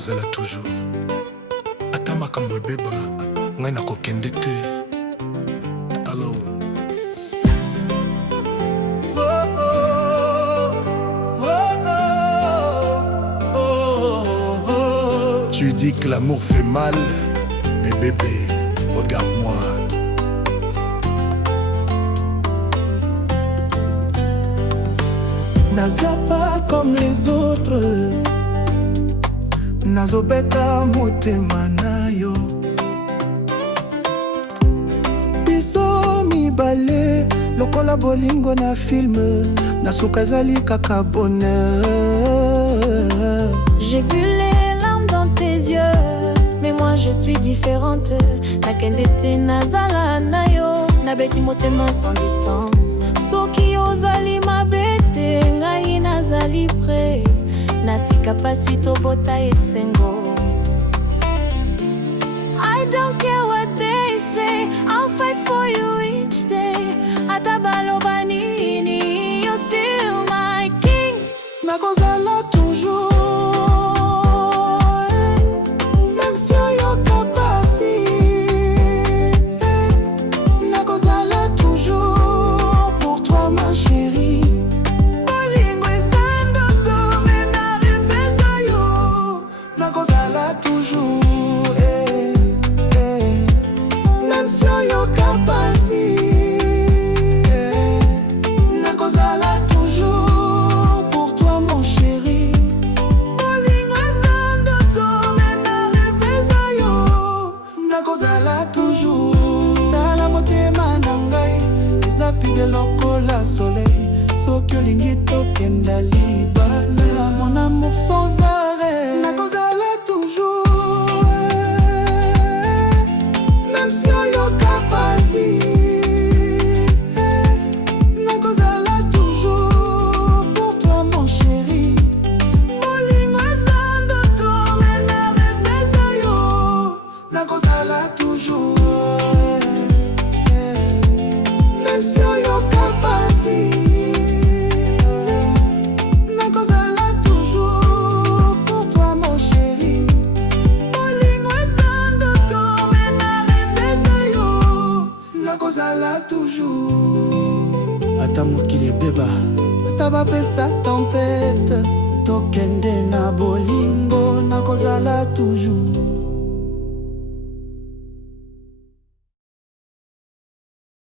nakozala toujours. Ata makambo ebeba ngai nakokende te. Allo tu dis que l'amour fait mal, mais bébé, regarde-moi. Naza pas comme les autres, nazobeta motema na yo. Biso mibale lokola bolingo na film, nasuka ezali kaka bonheur. J'ai vu les larmes dans tes yeux, mais moi je suis différente. Nakende te nazala na yo, nabeti motema sans distance. Soki ozali mabete, ngai nazali prêt. Natika pasi tobota esengo. I don't care what they say, I'll fight for you each day. Ata baloba nini, you're still my king. Nakozala toujours. Tala motema na ngai eza fidèle lokola soleil. Soki olingi tokenda libala, mon amour sans arrêt. Nakozala toujours, même si oyoka pasi. Nakozala toujours pour toi mon chéri. Bolingo eza ndoto me na rêve yo. Nakozala toujours. Ata mokili ebeba, ata bapesa tempête, tokende na bolingo, nakozala toujours.